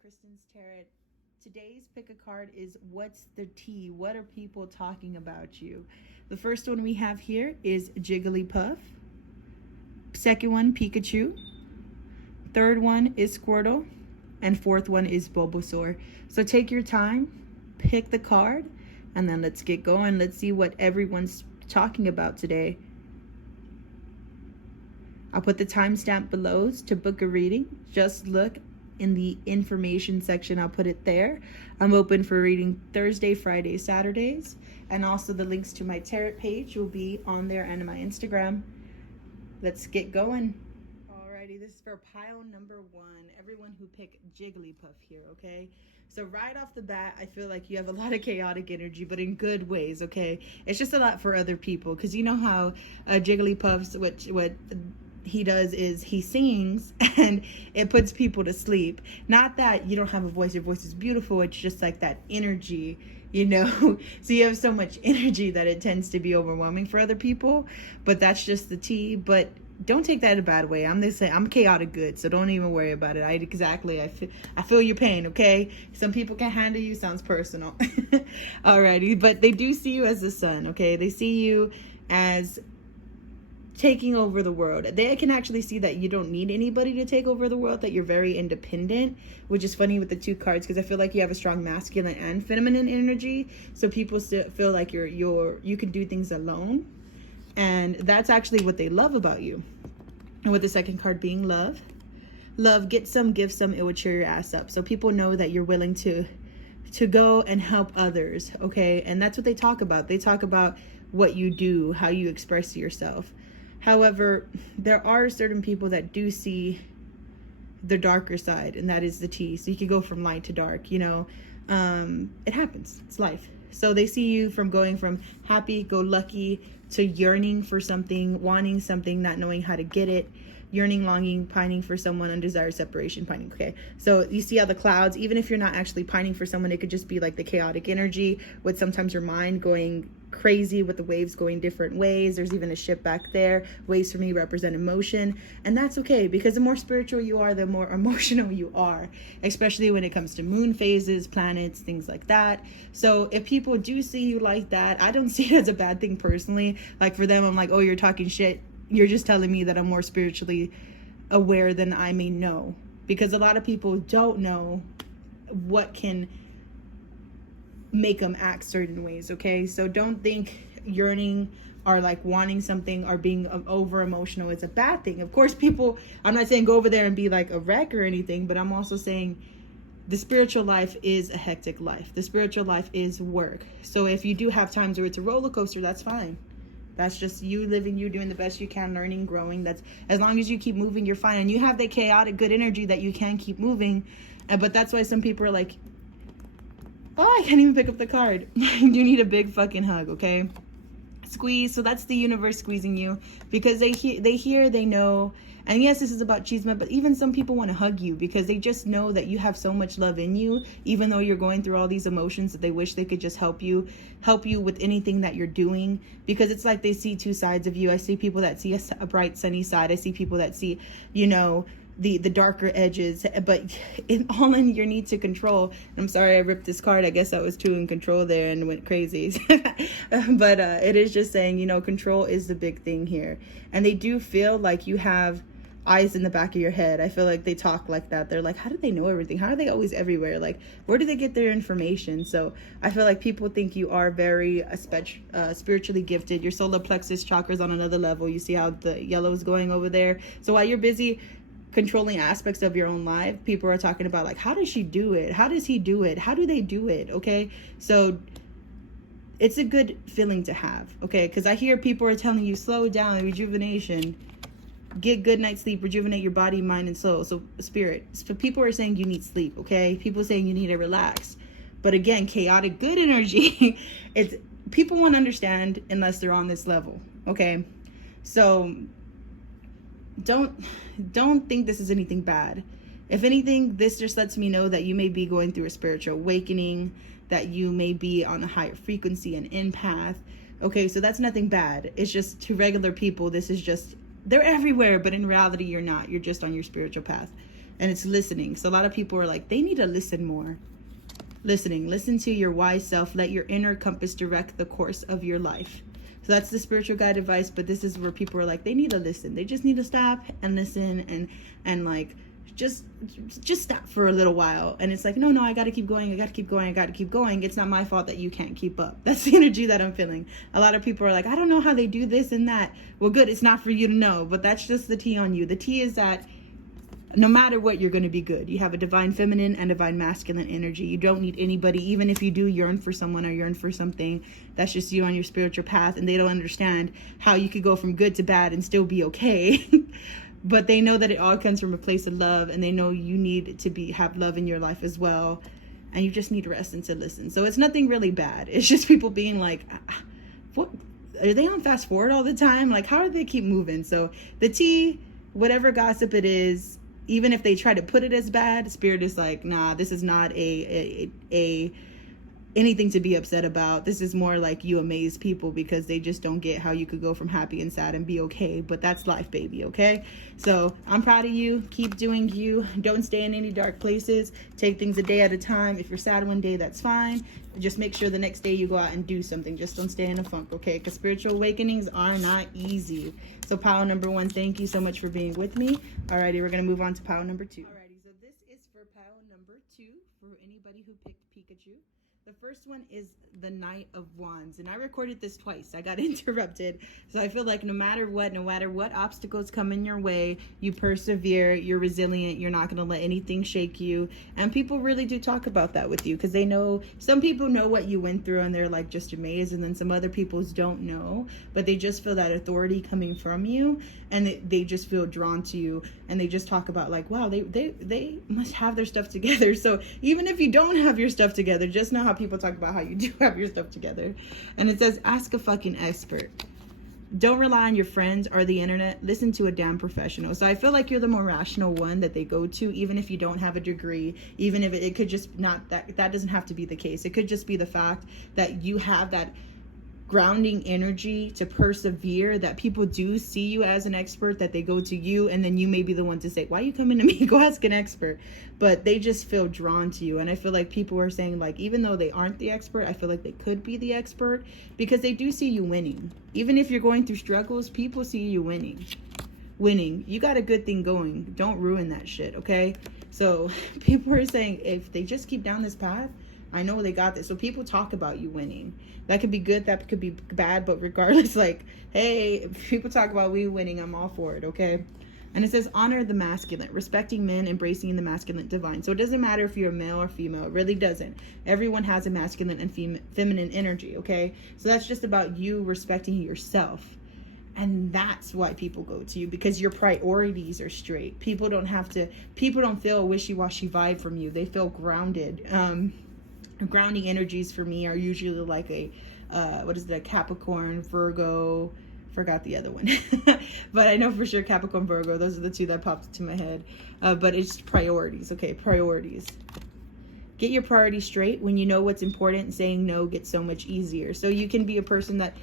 Kristen's Tarot. Today's pick a card is what's the tea? What are people talking about you? The first one we have here is Jigglypuff. Second one, Pikachu. Third one is Squirtle. And fourth one is Bulbasaur. So take your time, pick the card, and then let's get going. Let's see what everyone's talking about today. I'll put the timestamp below to book a reading. Just look in the information section. I'll put it there. I'm open for reading Thursday, Friday, Saturdays. And also the links to my tarot page will be on there and my Instagram. Let's get going. Alrighty, this is for pile number 1. Everyone who picked Jigglypuff here, okay? So right off the bat, I feel like you have a lot of chaotic energy, but in good ways, okay? It's just a lot for other people, because you know how Jigglypuff's, what he does is he sings and it puts people to sleep. Not that you don't have a voice, your voice is beautiful, it's just like that energy, you know. So you have so much energy that it tends to be overwhelming for other people, but that's just the tea. But don't take that in a bad way. I'm chaotic good, so don't even worry about it. I feel your pain, okay? Some people can handle you, sounds personal. Alrighty, but they do see you as the sun, okay? They see you as taking over the world. They can actually see that you don't need anybody to take over the world, that you're very independent, which is funny with the 2 cards, because I feel like you have a strong masculine and feminine energy. So people still feel like you can do things alone. And that's actually what they love about you. And with the second card being love. Love, get some, give some, it will cheer your ass up. So people know that you're willing to go and help others, okay? And that's what they talk about. They talk about what you do, how you express yourself. However, there are certain people that do see the darker side, and that is the tea. So you can go from light to dark, you know. It happens. It's life. So they see you from going from happy-go-lucky to yearning for something, wanting something, not knowing how to get it, yearning, longing, pining for someone, undesired separation, pining. Okay, so you see how the clouds, even if you're not actually pining for someone, it could just be like the chaotic energy with sometimes your mind going crazy with the waves going different ways. There's even a ship back there. Waves for me represent emotion, and that's okay, because the more spiritual you are, the more emotional you are, especially when it comes to moon phases, planets, things like that. So if people do see you like that, I don't see it as a bad thing personally. Like for them, I'm like, oh, you're talking shit. You're just telling me that I'm more spiritually aware than I may know, because a lot of people don't know what can make them act certain ways, okay? So don't think yearning or like wanting something or being over emotional is a bad thing. Of course, people, I'm not saying go over there and be like a wreck or anything, but I'm also saying the spiritual life is a hectic life. The spiritual life is work. So if you do have times where it's a roller coaster, that's fine. That's just you living, you doing the best you can, learning, growing. That's as long as you keep moving, you're fine. And you have that chaotic good energy that you can keep moving. But that's why some people are like, oh, I can't even pick up the card. You need a big fucking hug, okay? Squeeze. So that's the universe squeezing you, because they hear, they know. And yes, this is about Cheeseman, but even some people want to hug you because they just know that you have so much love in you, even though you're going through all these emotions, that they wish they could just help you with anything that you're doing, because it's like they see 2 sides of you. I see people that see a bright, sunny side. I see people that see, you know, the darker edges, but all in your need to control. I'm sorry I ripped this card. I guess I was too in control there and went crazy. But it is just saying, you know, control is the big thing here. And they do feel like you have eyes in the back of your head. I feel like they talk like that. They're like, how do they know everything? How are they always everywhere? Like, where do they get their information? So I feel like people think you are very spiritually gifted. Your solar plexus chakra is on another level. You see how the yellow is going over there? So while you're busy controlling aspects of your own life, people are talking about like, how does she do it? How does he do it? How do they do it? Okay, so it's a good feeling to have, okay? Because I hear people are telling you, slow down, rejuvenation, get good night's sleep, rejuvenate your body, mind, and soul. So spirit. So people are saying you need sleep, okay? People are saying you need to relax. But again, chaotic good energy, it's people won't understand unless they're on this level, okay? So don't think this is anything bad. If anything, this just lets me know that you may be going through a spiritual awakening, that you may be on a higher frequency, an empath. Okay, so that's nothing bad. It's just to regular people, this is just, they're everywhere, but in reality, you're not. You're just on your spiritual path. And it's listening. So a lot of people are like, they need to listen more. Listen to your wise self. Let your inner compass direct the course of your life. So that's the spiritual guide advice. But this is where people are like, they need to listen. They just need to stop and listen and like just stop for a little while. And it's like, no, I got to keep going. I got to keep going. It's not my fault that you can't keep up. That's the energy that I'm feeling. A lot of people are like, I don't know how they do this and that. Well, good. It's not for you to know, but that's just the tea on you. The tea is that no matter what, you're going to be good. You have a divine feminine and divine masculine energy. You don't need anybody. Even if you do yearn for someone or yearn for something, that's just you on your spiritual path. And they don't understand how you could go from good to bad and still be okay. But they know that it all comes from a place of love. And they know you need to have love in your life as well. And you just need to rest and to listen. So it's nothing really bad. It's just people being like, what? Are they on fast forward all the time? Like, how do they keep moving? So the tea, whatever gossip it is, even if they try to put it as bad, Spirit is like, nah, this is not anything to be upset about. This is more like you amaze people because they just don't get how you could go from happy and sad and be okay. But that's life, baby, okay? So I'm proud of you. Keep doing you. Don't stay in any dark places. Take things a day at a time. If you're sad one day, that's fine. Just make sure the next day you go out and do something. Just don't stay in a funk, okay? Because spiritual awakenings are not easy. So pile number 1, thank you so much for being with me. Alrighty, we're going to move on to pile number 2. Alrighty, so this is for pile number 2 for anybody who picked Pikachu. The first one is the Knight of Wands, and I recorded this twice. I got interrupted, so I feel like no matter what obstacles come in your way, you persevere, you're resilient, you're not going to let anything shake you. And people really do talk about that with you because they know, some people know what you went through and they're like just amazed, and then some other people don't know, but they just feel that authority coming from you, and they just feel drawn to you, and they just talk about like, wow, they must have their stuff together. So even if you don't have your stuff together, just know how people talk about how you do have your stuff together. And it says, ask a fucking expert. Don't rely on your friends or the internet. Listen to a damn professional. So I feel like you're the more rational one that they go to, even if you don't have a degree, even if it could just not, that doesn't have to be the case. It could just be the fact that you have that grounding energy to persevere, that people do see you as an expert, that they go to you, and then you may be the one to say, why are you coming to me? Go ask an expert. But they just feel drawn to you. And I feel like people are saying, like, even though they aren't the expert, I feel like they could be the expert because they do see you winning. Even if you're going through struggles, people see you winning. You got a good thing going. Don't ruin that shit, okay? So people are saying, if they just keep down this path, I know they got this. So people talk about you winning. That could be good, that could be bad, but regardless, like, hey, if people talk about we winning, I'm all for it, okay? And it says, honor the masculine, respecting men, embracing the masculine divine. So it doesn't matter if you're a male or female. It really doesn't. Everyone has a masculine and feminine energy, okay? So that's just about you respecting yourself. And that's why people go to you, because your priorities are straight. People don't feel a wishy-washy vibe from you. They feel grounded. Grounding energies for me are usually like a Capricorn, Virgo, forgot the other one. But I know for sure Capricorn, Virgo, those are the two that popped into my head. But it's priorities, okay? Priorities. Get your straight. When you know what's important, saying no gets so much easier. So you can be a person that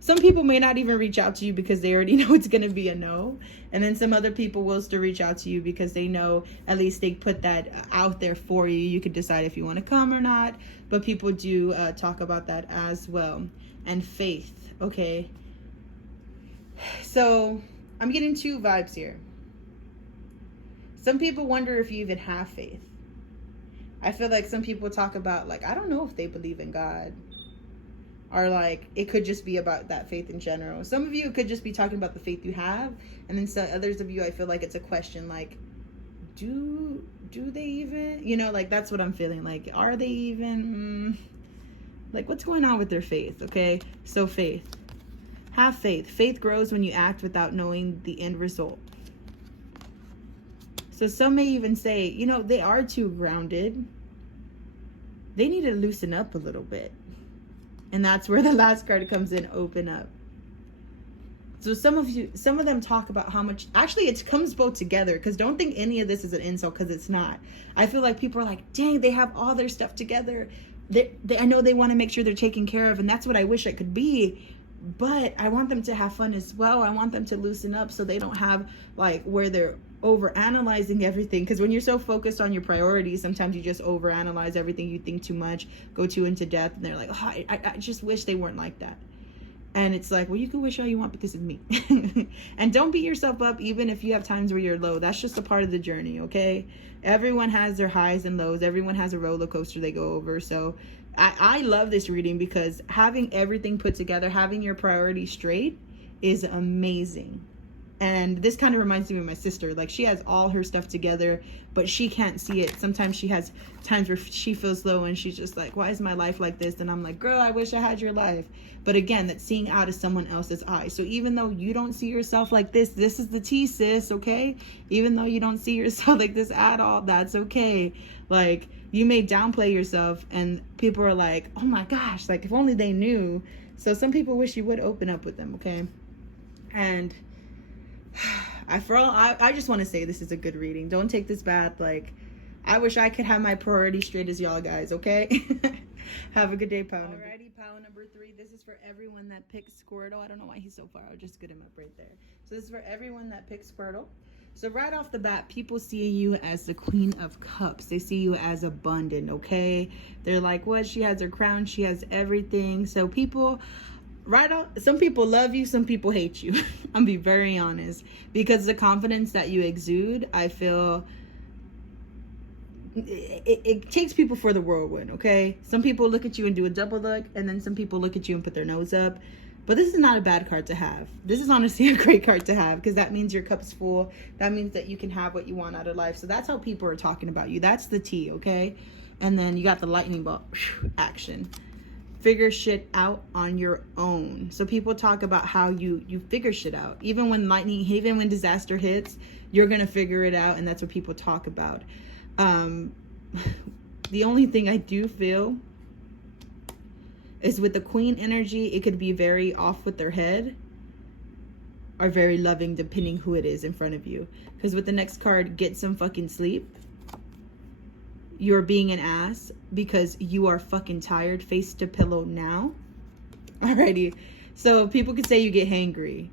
some people may not even reach out to you because they already know it's going to be a no. And then some other people will still reach out to you because they know, at least they put that out there for you. You can decide if you want to come or not. But people do talk about that as well. And faith, okay? So I'm getting 2 vibes here. Some people wonder if you even have faith. I feel like some people talk about, like, I don't know if they believe in God. Or, like, it could just be about that faith in general. Some of you could just be talking about the faith you have. And then some others of you, I feel like it's a question, like, do they even? You know, like, that's what I'm feeling. Like, are they even? Like, what's going on with their faith, okay? So, faith. Have faith. Faith grows when you act without knowing the end result. So some may even say, you know, they are too grounded. They need to loosen up a little bit. And that's where the last card comes in, open up. So some of them talk about how much, actually it comes both together, because don't think any of this is an insult, because it's not. I feel like people are like, dang, they have all their stuff together. I know they want to make sure they're taken care of, and that's what I wish I could be. But I want them to have fun as well. I want them to loosen up so they don't have, like, where they're over analyzing everything, because when you're so focused on your priorities, sometimes you just over analyze everything. You think too much, go too into depth, and they're like, oh, I just wish they weren't like that. And it's like, well, you can wish all you want, but this is me. And don't beat yourself up even if you have times where you're low. That's just a part of the journey, okay? Everyone has their highs and lows. Everyone has a roller coaster they go over. So I love this reading, because having everything put together, having your priorities straight is amazing. And this kind of reminds me of my sister. Like, she has all her stuff together, but she can't see it. Sometimes she has times where she feels low and she's just like, why is my life like this? And I'm like, girl, I wish I had your life. But again, that's seeing out of someone else's eyes. So even though you don't see yourself like this is the tea, sis, okay? Even though you don't see yourself like this at all, that's okay. Like, you may downplay yourself and people are like, oh my gosh, like if only they knew. So some people wish you would open up with them, okay? And I just want to say this is a good reading. Don't take this bad. Like, I wish I could have my priorities straight as y'all guys, okay? Have a good day, pal. Alrighty, pal number 3. This is for everyone that picked Squirtle. I don't know why he's so far. I'll just get him up right there. So this is for everyone that picked Squirtle. So right off the bat, people see you as the Queen of Cups. They see you as abundant, okay? They're like, what? She has her crown. She has everything. So people... some people love you, some people hate you. I'm be very honest, because the confidence that you exude, I feel it takes people for the whirlwind, okay? Some people look at you and do a double look, and then some people look at you and put their nose up. But this is not a bad card to have. This is honestly a great card to have, because that means your cup's full. That means that you can have what you want out of life. So that's how people are talking about you. That's the tea, okay? And then you got the lightning bolt action. Figure shit out on your own. So people talk about how you figure shit out. Even when disaster hits, you're gonna figure it out, and that's what people talk about. The only thing I do feel is with the Queen energy, it could be very off with their head or very loving, depending who it is in front of you. Because with the next card, get some fucking sleep. You're being an ass because you are fucking tired. Face to pillow now. Alrighty. So people could say you get hangry.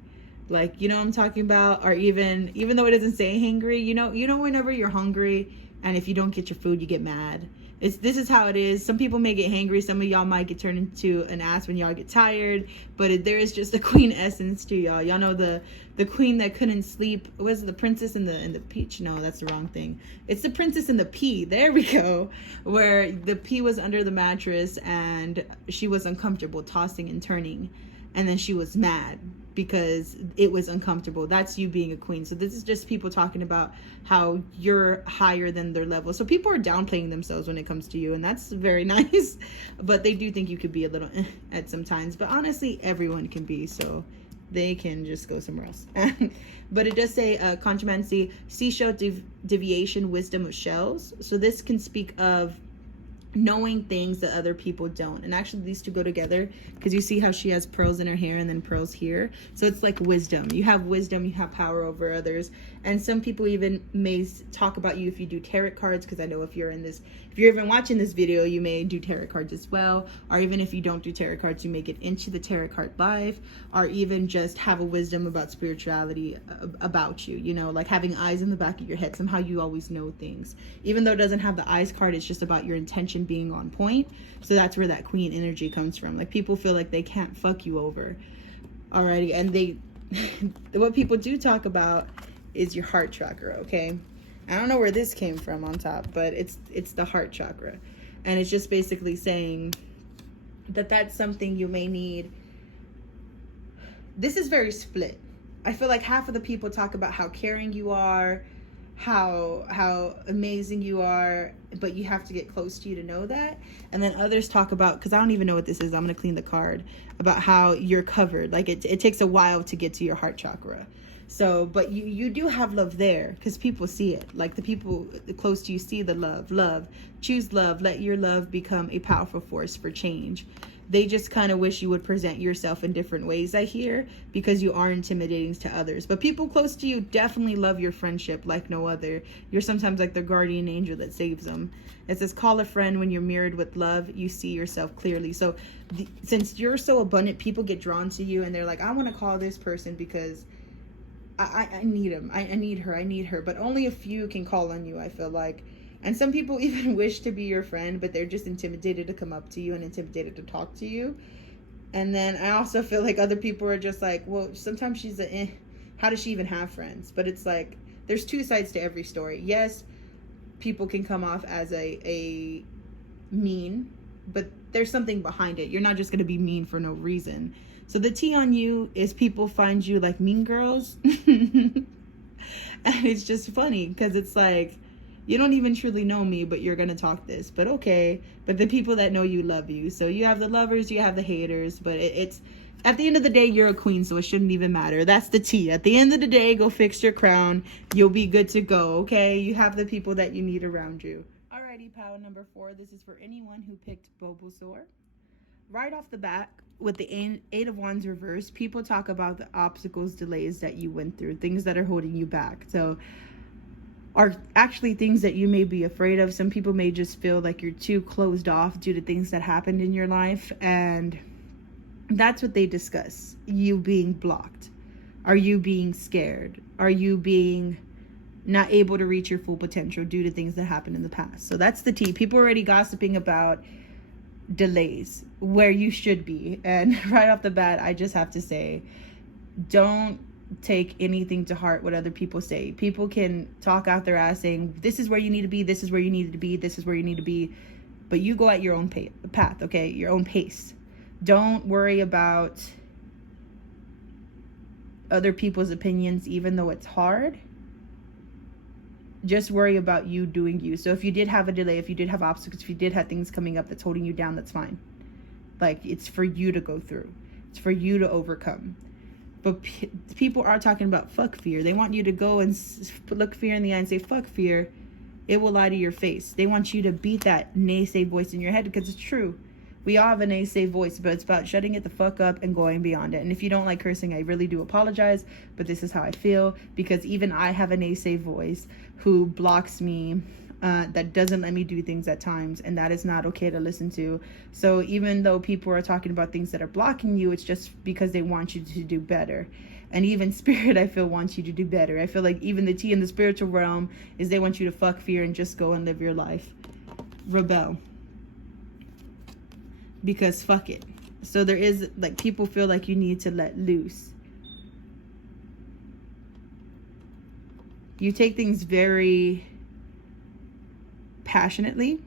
Like, you know what I'm talking about? Or even though it doesn't say hangry, you know whenever you're hungry and if you don't get your food, you get mad. This is how it is. Some people may get hangry. Some of y'all might get turned into an ass when y'all get tired. But there is just a queen essence to y'all. Y'all know the queen that couldn't sleep. Was it the princess in the peach? No, that's the wrong thing. It's the princess in the pea. There we go. Where the pea was under the mattress and she was uncomfortable, tossing and turning. And then she was mad because it was uncomfortable. That's you being a queen. So this is just people talking about how you're higher than their level. So people are downplaying themselves when it comes to you, and that's very nice. But they do think you could be a little at some times. But honestly, everyone can be, so they can just go somewhere else. But it does say contromancy, seashell deviation, wisdom of shells. So this can speak of knowing things that other people don't. And actually these two go together, because you see how she has pearls in her hair and then pearls here. So it's like wisdom. You have wisdom, you have power over others. And some people even may talk about you if you do tarot cards, because I know if you're even watching this video, you may do tarot cards as well. Or even if you don't do tarot cards, you may get into the tarot card life, or even just have a wisdom about spirituality about you, like having eyes in the back of your head. Somehow you always know things. Even though it doesn't have the eyes card, it's just about your intention being on point. So that's where that queen energy comes from. Like, people feel like they can't fuck you over. Alrighty, and what people do talk about is your heart chakra, okay? I don't know where this came from on top, but it's the heart chakra. And it's just basically saying that that's something you may need. This is very split. I feel like half of the people talk about how caring you are, how amazing you are, but you have to get close to you to know that. And then others talk about, because I don't even know what this is, I'm going to clean the card, about how you're covered. Like, it takes a while to get to your heart chakra. So, but you do have love there, because people see it. Like, the people close to you see the love. Choose love. Let your love become a powerful force for change. They just kind of wish you would present yourself in different ways, I hear, because you are intimidating to others. But people close to you definitely love your friendship like no other. You're sometimes like their guardian angel that saves them. It says, call a friend when you're mirrored with love, you see yourself clearly. So since you're so abundant, people get drawn to you and they're like, I want to call this person because I need him. I need her. I need her. But only a few can call on you, I feel like. And some people even wish to be your friend, but they're just intimidated to come up to you and intimidated to talk to you. And then I also feel like other people are just like, well, sometimes she's how does she even have friends? But it's like, there's two sides to every story. Yes, people can come off as a mean, but there's something behind it. You're not just going to be mean for no reason. So the tea on you is people find you like mean girls. And it's just funny because it's like, you don't even truly know me, but you're going to talk this. But okay. But the people that know you love you. So you have the lovers, you have the haters. But it's, at the end of the day, you're a queen, so it shouldn't even matter. That's the tea. At the end of the day, go fix your crown. You'll be good to go, okay? You have the people that you need around you. Alrighty, pal, number 4. This is for anyone who picked Bulbasaur. Right off the bat, with the Eight of Wands reversed, people talk about the obstacles, delays that you went through, things that are holding you back. So are actually things that you may be afraid of. Some people may just feel like you're too closed off due to things that happened in your life, and that's what they discuss. You being blocked. Are you being scared? Are you being not able to reach your full potential due to things that happened in the past? So that's the tea. People are already gossiping about delays where you should be. And right off the bat, I just have to say, don't take anything to heart what other people say. People can talk out their ass saying, this is where you need to be, this is where you need to be, this is where you need to be. But you go at your own path, okay? Your own pace. Don't worry about other people's opinions, even though it's hard. Just worry about you doing you. So if you did have a delay, if you did have obstacles, if you did have things coming up that's holding you down, that's fine. Like, it's for you to go through. It's for you to overcome. But people are talking about fuck fear. They want you to go and look fear in the eye and say, fuck fear. It will lie to your face. They want you to beat that naysay voice in your head, because it's true. We all have a naysay voice, but it's about shutting it the fuck up and going beyond it. And if you don't like cursing, I really do apologize, but this is how I feel, because even I have a naysay voice who blocks me, that doesn't let me do things at times, and that is not okay to listen to. So even though people are talking about things that are blocking you, it's just because they want you to do better. And even spirit, I feel, wants you to do better. I feel like even the tea in the spiritual realm is they want you to fuck fear and just go and live your life. Rebel. Because fuck it. So there is, like, people feel like you need to let loose. You take things very passionately.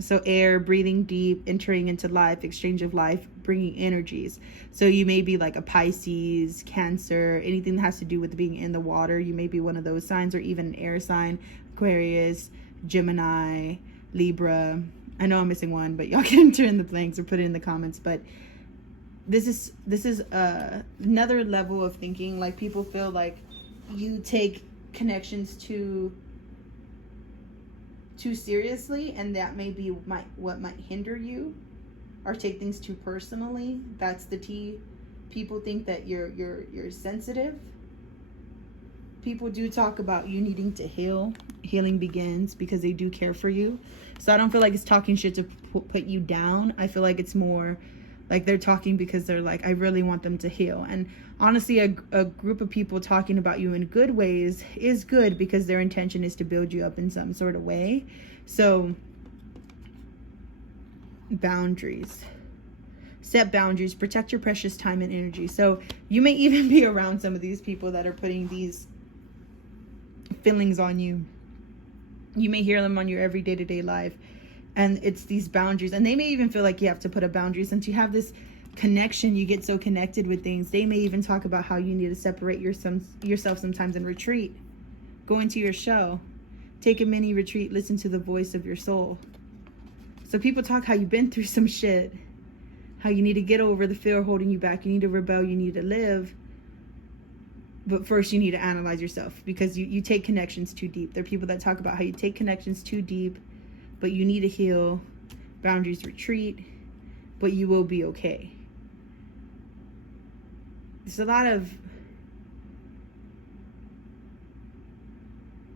So air, breathing deep, entering into life, exchange of life, bringing energies. So you may be like a Pisces, Cancer, anything that has to do with being in the water. You may be one of those signs, or even an air sign, Aquarius, Gemini, Libra. I know I'm missing one, but y'all can enter in the blanks or put it in the comments. But this is another level of thinking. Like, people feel like you take connections too seriously, and that may be what might hinder you, or take things too personally. That's the tea. People think that you're sensitive. People do talk about you needing to heal. Healing begins because they do care for you. So I don't feel like it's talking shit to put you down. I feel like it's more like they're talking because they're like, I really want them to heal. And honestly, a group of people talking about you in good ways is good, because their intention is to build you up in some sort of way. So boundaries. Set boundaries. Protect your precious time and energy. So you may even be around some of these people that are putting these feelings on you. You may hear them on your every day-to-day life, and it's these boundaries. And they may even feel like you have to put a boundary, since you have this connection, you get so connected with things. They may even talk about how you need to separate yourself sometimes and retreat. Go into your shell. Take a mini retreat. Listen to the voice of your soul. So people talk how you've been through some shit, how you need to get over the fear holding you back. You need to rebel. You need to live. But first you need to analyze yourself, because you take connections too deep. There are people that talk about how you take connections too deep, but you need to heal. Boundaries, retreat, but you will be okay. It's a lot of,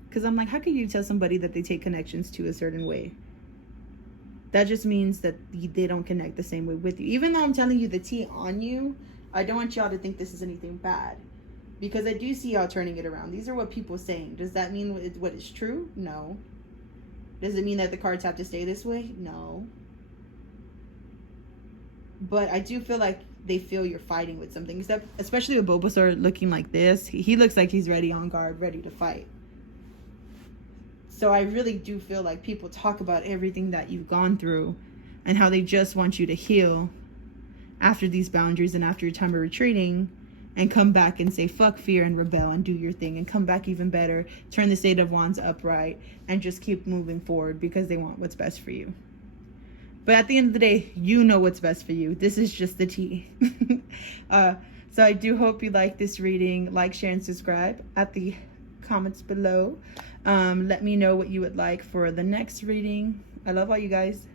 because I'm like, how can you tell somebody that they take connections to a certain way? That just means that they don't connect the same way with you. Even though I'm telling you the tea on you, I don't want y'all to think this is anything bad. Because I do see y'all turning it around. These are what people are saying. Does that mean what is true? No. Does it mean that the cards have to stay this way? No. But I do feel like they feel you're fighting with something. Except, especially with Bulbasaur looking like this. He looks like he's ready on guard, ready to fight. So I really do feel like people talk about everything that you've gone through and how they just want you to heal after these boundaries and after your time of retreating, and come back and say fuck fear and rebel and do your thing and come back even better, turn the Eight of Wands upright, and just keep moving forward because they want what's best for you. But at the end of the day, you know what's best for you. This is just the tea. So I do hope you like this reading. Like, share, and subscribe at the comments below. Let me know what you would like for the next reading. I love all you guys.